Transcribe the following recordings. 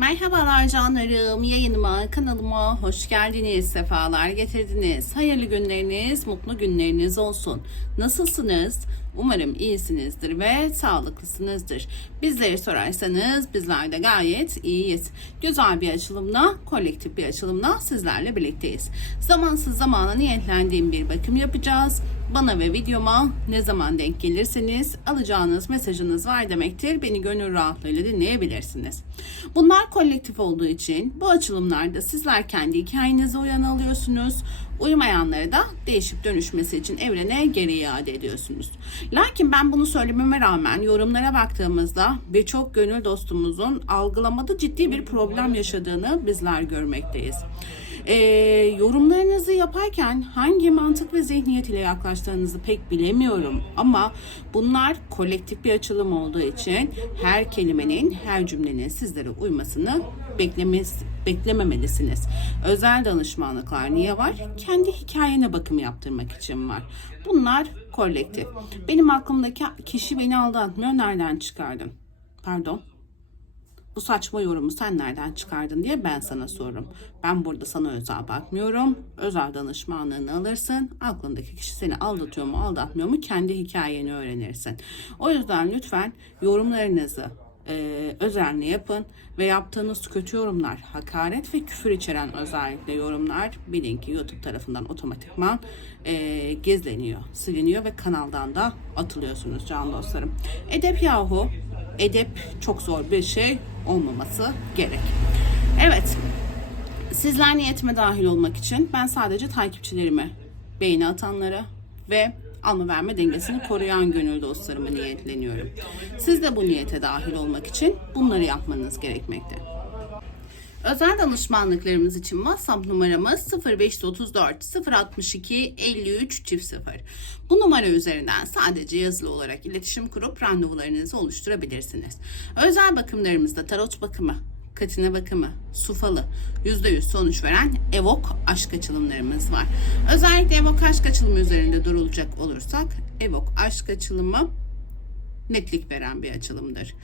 Merhabalar canlarım, yayınıma, kanalıma hoş geldiniz, sefalar getirdiniz. Hayırlı günleriniz, mutlu günleriniz olsun. Nasılsınız? Umarım iyisinizdir ve sağlıklısınızdır. Bizleri sorarsanız bizler de gayet iyiyiz. Güzel bir açılımla, kolektif bir açılımla sizlerle birlikteyiz. Zamansız zamana niyetlendiğim bir bakım yapacağız. Bana ve videoma ne zaman denk gelirseniz alacağınız mesajınız var demektir. Beni gönül rahatlığıyla dinleyebilirsiniz. Bunlar kolektif olduğu için bu açılımlarda sizler kendi hikayenize uyan alıyorsunuz. Uymayanları da değişip dönüşmesi için evrene geri iade ediyorsunuz. Lakin ben bunu söylememe rağmen yorumlara baktığımızda birçok gönül dostumuzun algılamada ciddi bir problem yaşadığını bizler görmekteyiz. Ee, yorumlarınızı yaparken hangi mantık ve zihniyet ile yaklaştığınızı pek bilemiyorum ama bunlar kolektif bir açılım olduğu için her kelimenin, her cümlenin sizlere uymasını beklemez, beklememelisiniz. Özel danışmanlıklar niye var? Kendi hikayene bakım yaptırmak için var. Bunlar kolektif. Benim aklımdaki kişi beni aldatmıyor. Nereden çıkardın? Pardon bu saçma yorumu sen nereden çıkardın diye ben sana sorurum. Ben burada sana özel bakmıyorum. Özel danışmanlığını alırsın. Aklındaki kişi seni aldatıyor mu aldatmıyor mu kendi hikayeni öğrenirsin. O yüzden lütfen yorumlarınızı e, özenle yapın ve yaptığınız kötü yorumlar, hakaret ve küfür içeren özellikle yorumlar bilin ki YouTube tarafından otomatikman e, gizleniyor, siliniyor ve kanaldan da atılıyorsunuz can dostlarım. Edep yahu edep çok zor bir şey olmaması gerek. Evet. Sizler niyetime dahil olmak için ben sadece takipçilerime, beğeni atanlara ve alma verme dengesini koruyan gönül dostlarıma niyetleniyorum. Siz de bu niyete dahil olmak için bunları yapmanız gerekmekte. Özel danışmanlıklarımız için WhatsApp numaramız 0534 062 53 çift 0. Bu numara üzerinden sadece yazılı olarak iletişim kurup randevularınızı oluşturabilirsiniz. Özel bakımlarımızda tarot bakımı, katine bakımı, sufalı, %100 sonuç veren evok aşk açılımlarımız var. Özellikle evok aşk açılımı üzerinde durulacak olursak evok aşk açılımı netlik veren bir açılımdır.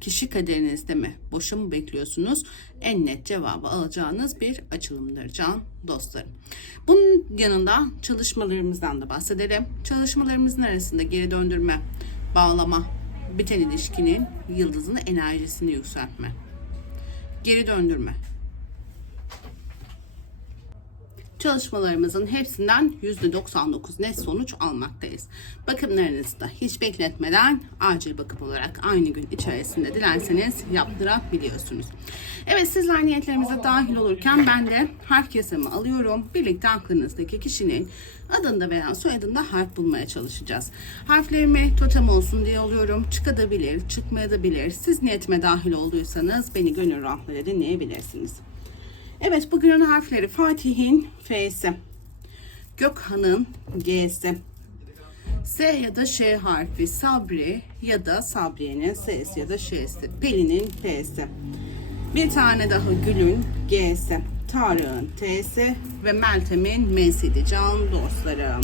Kişi kaderinizde mi, boşa mı bekliyorsunuz? En net cevabı alacağınız bir açılımdır can dostlarım. Bunun yanında çalışmalarımızdan da bahsedelim. Çalışmalarımızın arasında geri döndürme, bağlama, biten ilişkinin yıldızını enerjisini yükseltme. Geri döndürme, çalışmalarımızın hepsinden %99 net sonuç almaktayız. Bakımlarınızı da hiç bekletmeden acil bakım olarak aynı gün içerisinde dilerseniz yaptırabiliyorsunuz. Evet sizler niyetlerimize dahil olurken ben de harf kesimi alıyorum. Birlikte aklınızdaki kişinin adında veya soyadında harf bulmaya çalışacağız. Harflerimi totem olsun diye alıyorum. Çıkabilir, çıkmayabilir. Siz niyetime dahil olduysanız beni gönül rahatlığıyla dinleyebilirsiniz. Evet bugünün harfleri Fatih'in F'si. Gökhan'ın G'si. S ya da Ş harfi Sabri ya da Sabriye'nin S'si ya da Ş'si. Pelin'in P'si. Bir tane daha Gül'ün G'si. Tarık'ın T'si ve Meltem'in M'siydi can dostlarım.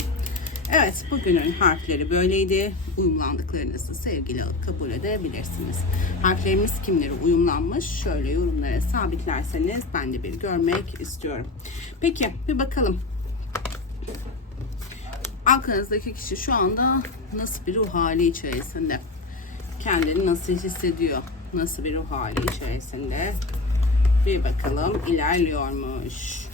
Evet bugünün harfleri böyleydi. Uyumlandıklarınızı sevgiyle kabul edebilirsiniz. Harflerimiz kimlere uyumlanmış? Şöyle yorumlara sabitlerseniz ben de bir görmek istiyorum. Peki bir bakalım. Aklınızdaki kişi şu anda nasıl bir ruh hali içerisinde? Kendini nasıl hissediyor? Nasıl bir ruh hali içerisinde? Bir bakalım ilerliyormuş.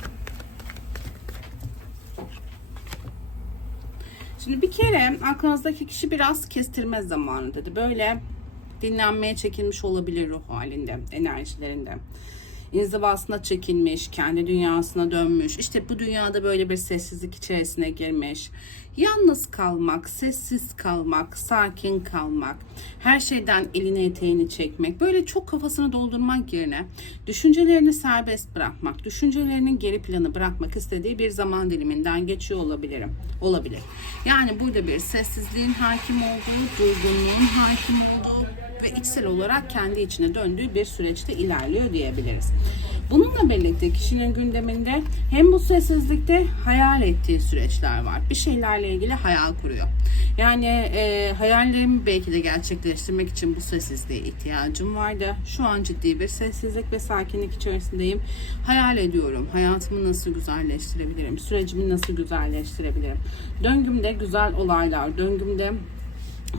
Şimdi bir kere aklınızdaki kişi biraz kestirme zamanı dedi. Böyle dinlenmeye çekilmiş olabilir ruh halinde, enerjilerinde. İnzivasına çekilmiş, kendi dünyasına dönmüş. İşte bu dünyada böyle bir sessizlik içerisine girmiş. Yalnız kalmak, sessiz kalmak, sakin kalmak, her şeyden elini eteğini çekmek, böyle çok kafasını doldurmak yerine düşüncelerini serbest bırakmak, düşüncelerinin geri planı bırakmak istediği bir zaman diliminden geçiyor olabilirim. Olabilir. Yani burada bir sessizliğin hakim olduğu, durgunluğun hakim olduğu ve içsel olarak kendi içine döndüğü bir süreçte ilerliyor diyebiliriz. Bununla birlikte kişinin gündeminde hem bu sessizlikte hayal ettiği süreçler var. Bir şeylerle ilgili hayal kuruyor. Yani e, hayallerimi belki de gerçekleştirmek için bu sessizliğe ihtiyacım vardı. Şu an ciddi bir sessizlik ve sakinlik içerisindeyim. Hayal ediyorum. Hayatımı nasıl güzelleştirebilirim? Sürecimi nasıl güzelleştirebilirim? Döngümde güzel olaylar, döngümde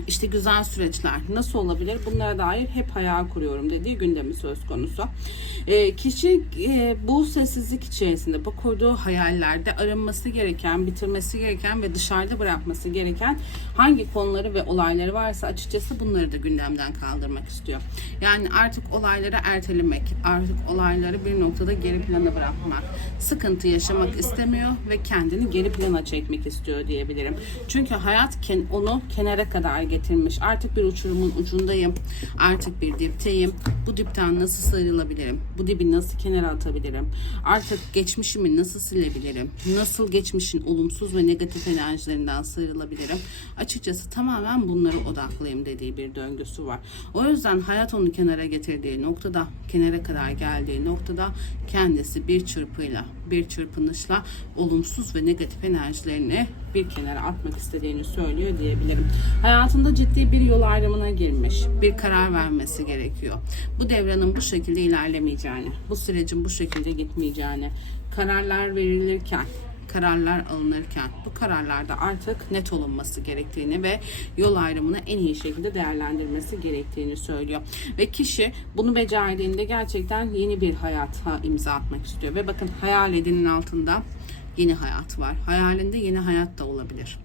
işte güzel süreçler nasıl olabilir bunlara dair hep hayal kuruyorum dediği gündemi söz konusu. E, kişi e, bu sessizlik içerisinde bu kurduğu hayallerde arınması gereken, bitirmesi gereken ve dışarıda bırakması gereken hangi konuları ve olayları varsa açıkçası bunları da gündemden kaldırmak istiyor. Yani artık olayları ertelemek, artık olayları bir noktada geri plana bırakmak, sıkıntı yaşamak istemiyor ve kendini geri plana çekmek istiyor diyebilirim. Çünkü hayat onu kenara kadar getirmiş. Artık bir uçurumun ucundayım. Artık bir dipteyim. Bu dipten nasıl sıyrılabilirim? Bu dibi nasıl kenara atabilirim? Artık geçmişimi nasıl silebilirim? Nasıl geçmişin olumsuz ve negatif enerjilerinden sıyrılabilirim? Açıkçası tamamen bunlara odaklıyım dediği bir döngüsü var. O yüzden hayat onu kenara getirdiği noktada, kenara kadar geldiği noktada kendisi bir çırpıyla, bir çırpınışla olumsuz ve negatif enerjilerini bir kenara atmak istediğini söylüyor diyebilirim. Hayatında ciddi bir yol ayrımına girmiş. Bir karar vermesi gerekiyor. Bu devranın bu şekilde ilerlemeyeceğini, bu sürecin bu şekilde gitmeyeceğini, kararlar verilirken kararlar alınırken bu kararlarda artık net olunması gerektiğini ve yol ayrımını en iyi şekilde değerlendirmesi gerektiğini söylüyor. Ve kişi bunu becerdiğinde gerçekten yeni bir hayata imza atmak istiyor. Ve bakın hayal edenin altında yeni hayat var. Hayalinde yeni hayat da olabilir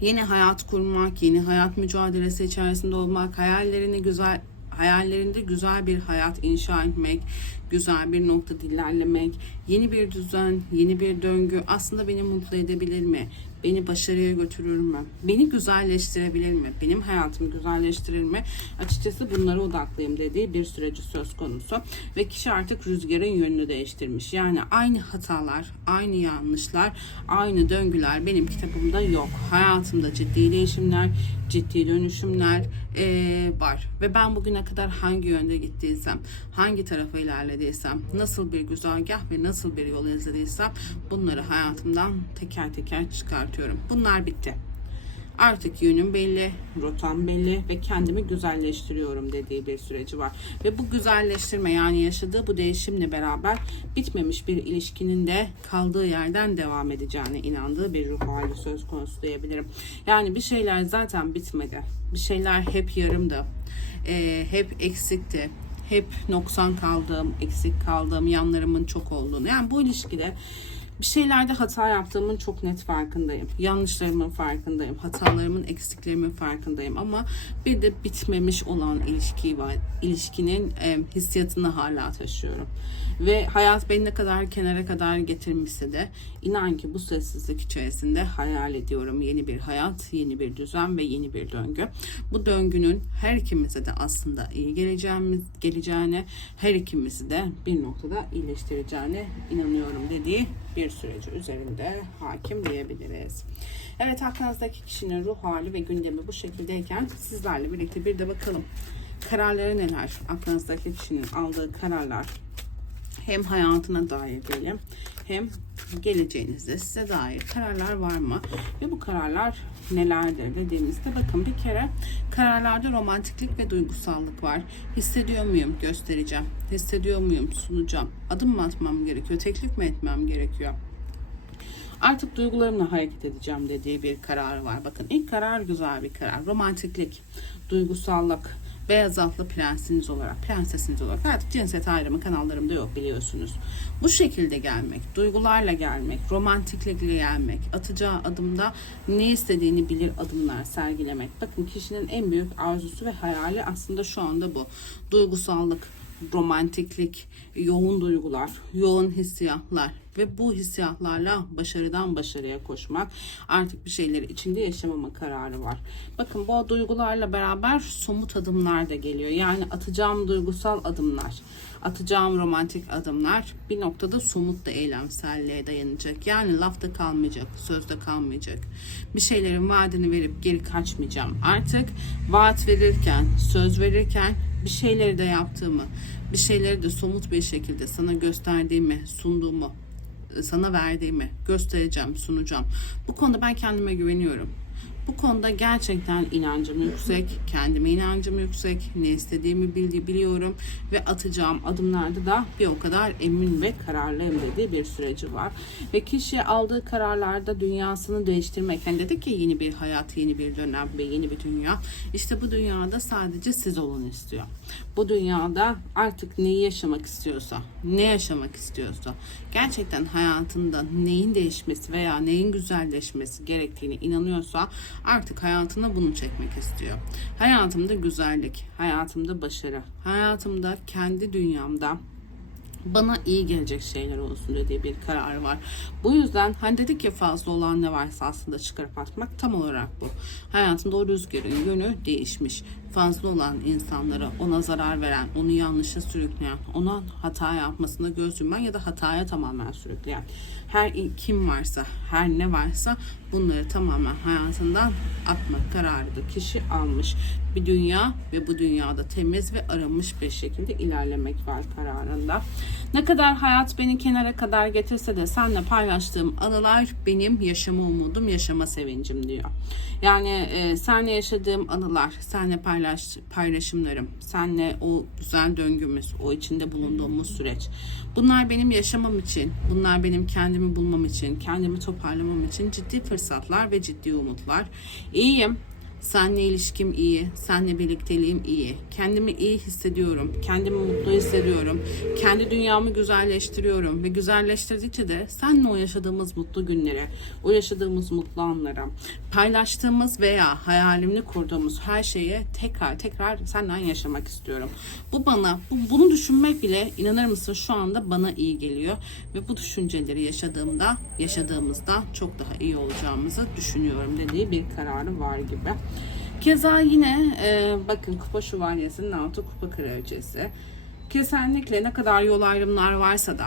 yeni hayat kurmak, yeni hayat mücadelesi içerisinde olmak, hayallerini güzel hayallerinde güzel bir hayat inşa etmek, güzel bir nokta ilerlemek, yeni bir düzen, yeni bir döngü aslında beni mutlu edebilir mi? Beni başarıya götürür mü? Beni güzelleştirebilir mi? Benim hayatımı güzelleştirir mi? Açıkçası bunlara odaklıyım dediği bir süreci söz konusu. Ve kişi artık rüzgarın yönünü değiştirmiş. Yani aynı hatalar, aynı yanlışlar, aynı döngüler benim kitabımda yok. Hayatımda ciddi değişimler, ciddi dönüşümler eee, var. Ve ben bugüne kadar hangi yönde gittiysem, hangi tarafa ilerlediysem, nasıl bir güzergah ve nasıl bir yol izlediysem bunları hayatımdan teker teker çıkartıyorum. Bunlar bitti. Artık yönüm belli, rotam belli ve kendimi güzelleştiriyorum dediği bir süreci var. Ve bu güzelleştirme yani yaşadığı bu değişimle beraber bitmemiş bir ilişkinin de kaldığı yerden devam edeceğine inandığı bir ruh hali söz konusu diyebilirim. Yani bir şeyler zaten bitmedi. Bir şeyler hep yarımdı. Ee, hep eksikti hep noksan kaldığım, eksik kaldığım yanlarımın çok olduğunu. Yani bu ilişkide bir şeylerde hata yaptığımın çok net farkındayım. Yanlışlarımın farkındayım. Hatalarımın, eksiklerimin farkındayım. Ama bir de bitmemiş olan ilişki var. İlişkinin e, hissiyatını hala taşıyorum. Ve hayat beni ne kadar kenara kadar getirmişse de inan ki bu sessizlik içerisinde hayal ediyorum yeni bir hayat, yeni bir düzen ve yeni bir döngü. Bu döngünün her ikimize de aslında iyi geleceğimiz, geleceğine, her ikimizi de bir noktada iyileştireceğine inanıyorum dediği bir süreci üzerinde hakim diyebiliriz. Evet aklınızdaki kişinin ruh hali ve gündemi bu şekildeyken sizlerle birlikte bir de bakalım kararları neler? Aklınızdaki kişinin aldığı kararlar hem hayatına dair diyelim hem geleceğinizde size dair kararlar var mı? Ve bu kararlar nelerdir dediğimizde bakın bir kere kararlarda romantiklik ve duygusallık var. Hissediyor muyum? Göstereceğim. Hissediyor muyum? Sunacağım. Adım mı atmam gerekiyor? Teklif mi etmem gerekiyor? Artık duygularımla hareket edeceğim dediği bir kararı var. Bakın ilk karar güzel bir karar. Romantiklik, duygusallık, beyaz atlı prensiniz olarak, prensesiniz olarak artık cinsiyet ayrımı kanallarımda yok biliyorsunuz. Bu şekilde gelmek, duygularla gelmek, romantiklikle gelmek, atacağı adımda ne istediğini bilir adımlar sergilemek. Bakın kişinin en büyük arzusu ve hayali aslında şu anda bu. Duygusallık, romantiklik, yoğun duygular, yoğun hissiyatlar ve bu hissiyatlarla başarıdan başarıya koşmak artık bir şeyleri içinde yaşamama kararı var. Bakın bu duygularla beraber somut adımlar da geliyor. Yani atacağım duygusal adımlar, atacağım romantik adımlar bir noktada somut da eylemselliğe dayanacak. Yani lafta kalmayacak, sözde kalmayacak. Bir şeylerin vaadini verip geri kaçmayacağım. Artık vaat verirken, söz verirken bir şeyleri de yaptığımı bir şeyleri de somut bir şekilde sana gösterdiğimi, sunduğumu, e, sana verdiğimi göstereceğim, sunacağım. Bu konuda ben kendime güveniyorum. Bu konuda gerçekten inancım yüksek, kendime inancım yüksek, ne istediğimi bildi, biliyorum ve atacağım adımlarda da bir o kadar emin ve kararlıyım dediği bir süreci var. Ve kişi aldığı kararlarda dünyasını değiştirmek, hani dedik ki yeni bir hayat, yeni bir dönem ve yeni bir dünya. İşte bu dünyada sadece siz olun istiyor. Bu dünyada artık neyi yaşamak istiyorsa, ne yaşamak istiyorsa, gerçekten hayatında neyin değişmesi veya neyin güzelleşmesi gerektiğini inanıyorsa artık hayatına bunu çekmek istiyor. Hayatımda güzellik, hayatımda başarı, hayatımda kendi dünyamda bana iyi gelecek şeyler olsun dediği bir karar var. Bu yüzden hani dedik ya fazla olan ne varsa aslında çıkarıp atmak tam olarak bu. Hayatında o rüzgarın yönü değişmiş. Fazla olan insanlara ona zarar veren, onu yanlışa sürükleyen, ona hata yapmasına göz yuman ya da hataya tamamen sürükleyen her kim varsa, her ne varsa bunları tamamen hayatından atma kararı da kişi almış. Bir dünya ve bu dünyada temiz ve arınmış bir şekilde ilerlemek var kararında. Ne kadar hayat beni kenara kadar getirse de seninle paylaştığım anılar benim yaşama umudum, yaşama sevincim diyor. Yani e, seninle yaşadığım anılar, seninle paylaş, paylaşımlarım, seninle o güzel döngümüz, o içinde bulunduğumuz süreç. Bunlar benim yaşamam için, bunlar benim kendimi bulmam için, kendimi toparlamam için ciddi fırsatlar ve ciddi umutlar. İyiyim, Seninle ilişkim iyi, seninle birlikteliğim iyi. Kendimi iyi hissediyorum, kendimi mutlu hissediyorum. Kendi dünyamı güzelleştiriyorum ve güzelleştirdikçe de seninle o yaşadığımız mutlu günlere, o yaşadığımız mutlu anlara, paylaştığımız veya hayalimini kurduğumuz her şeye tekrar tekrar senden yaşamak istiyorum. Bu bana, bu, bunu düşünmek bile inanır mısın şu anda bana iyi geliyor ve bu düşünceleri yaşadığımda, yaşadığımızda çok daha iyi olacağımızı düşünüyorum dediği bir kararı var gibi. Keza yine e, bakın kupa şövalyesinin altı kupa kraliçesi. Kesinlikle ne kadar yol ayrımlar varsa da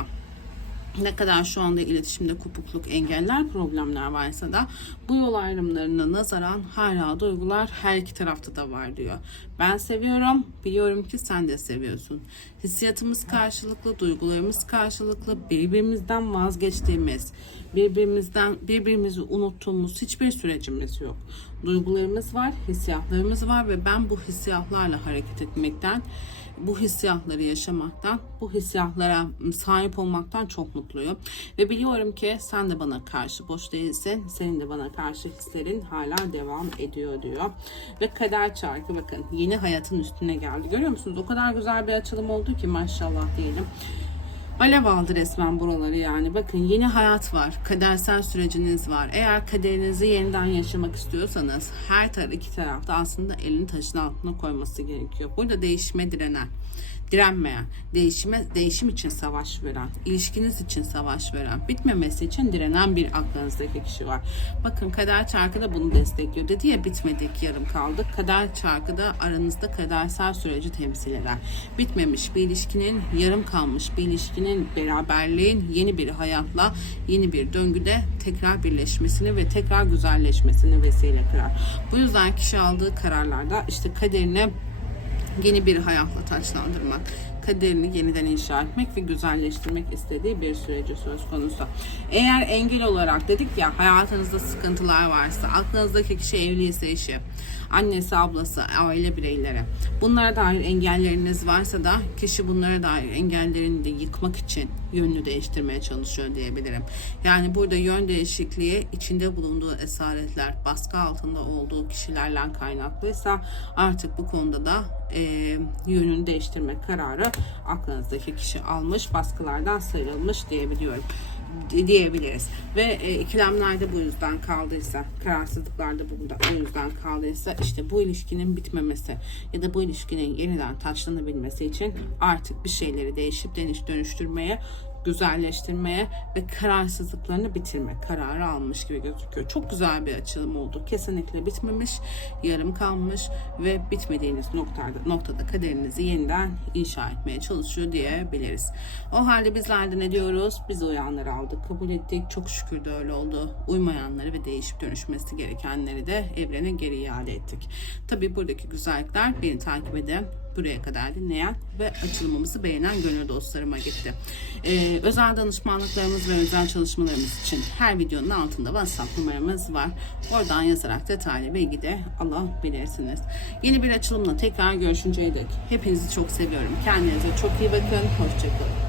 ne kadar şu anda iletişimde kopukluk, engeller, problemler varsa da bu yol ayrımlarına nazaran hala duygular her iki tarafta da var diyor. Ben seviyorum, biliyorum ki sen de seviyorsun. Hissiyatımız karşılıklı, duygularımız karşılıklı, birbirimizden vazgeçtiğimiz, birbirimizden birbirimizi unuttuğumuz hiçbir sürecimiz yok. Duygularımız var, hissiyatlarımız var ve ben bu hissiyatlarla hareket etmekten bu hissiyatları yaşamaktan, bu hissiyatlara sahip olmaktan çok mutluyum. Ve biliyorum ki sen de bana karşı boş değilsin. Senin de bana karşı hislerin hala devam ediyor diyor. Ve kader çarkı bakın yeni hayatın üstüne geldi. Görüyor musunuz? O kadar güzel bir açılım oldu ki maşallah diyelim. Alev aldı resmen buraları yani. Bakın yeni hayat var. Kadersel süreciniz var. Eğer kaderinizi yeniden yaşamak istiyorsanız her taraf iki tarafta aslında elini taşın altına koyması gerekiyor. Burada değişime direnen direnmeyen, değişime, değişim için savaş veren, ilişkiniz için savaş veren, bitmemesi için direnen bir aklınızdaki kişi var. Bakın kader çarkı da bunu destekliyor. Dedi ya bitmedik, yarım kaldık. Kader çarkı da aranızda kadersel süreci temsil eder. Bitmemiş bir ilişkinin, yarım kalmış bir ilişkinin, beraberliğin yeni bir hayatla, yeni bir döngüde tekrar birleşmesini ve tekrar güzelleşmesini vesile kırar. Bu yüzden kişi aldığı kararlarda işte kaderine yeni bir hayatla taçlandırmak, kaderini yeniden inşa etmek ve güzelleştirmek istediği bir süreci söz konusu. Eğer engel olarak dedik ya hayatınızda sıkıntılar varsa, aklınızdaki kişi evliyse eşi, annesi, ablası, aile bireyleri. Bunlara dair engelleriniz varsa da kişi bunlara dair engellerini de yıkmak için yönünü değiştirmeye çalışıyor diyebilirim. Yani burada yön değişikliği içinde bulunduğu esaretler, baskı altında olduğu kişilerle kaynaklıysa artık bu konuda da e, yönünü değiştirme kararı aklınızdaki kişi almış, baskılardan sıyrılmış diyebiliyorum diyebiliriz. Ve e, ikilemlerde bu yüzden kaldıysa, kararsızlıklarda bu yüzden kaldıysa işte bu ilişkinin bitmemesi ya da bu ilişkinin yeniden taşlanabilmesi için artık bir şeyleri değişip dönüş dönüştürmeye güzelleştirmeye ve kararsızlıklarını bitirme kararı almış gibi gözüküyor. Çok güzel bir açılım oldu. Kesinlikle bitmemiş, yarım kalmış ve bitmediğiniz noktada, noktada kaderinizi yeniden inşa etmeye çalışıyor diyebiliriz. O halde bizler de ne diyoruz? Biz uyanları aldık, kabul ettik. Çok şükür de öyle oldu. Uymayanları ve değişip dönüşmesi gerekenleri de evrene geri iade ettik. Tabii buradaki güzellikler beni takip edin buraya kadar dinleyen ve açılımımızı beğenen gönül dostlarıma gitti. Ee, özel danışmanlıklarımız ve özel çalışmalarımız için her videonun altında WhatsApp numaramız var. Oradan yazarak detaylı bilgi de alabilirsiniz. Yeni bir açılımla tekrar görüşünceye dek hepinizi çok seviyorum. Kendinize çok iyi bakın. Hoşçakalın.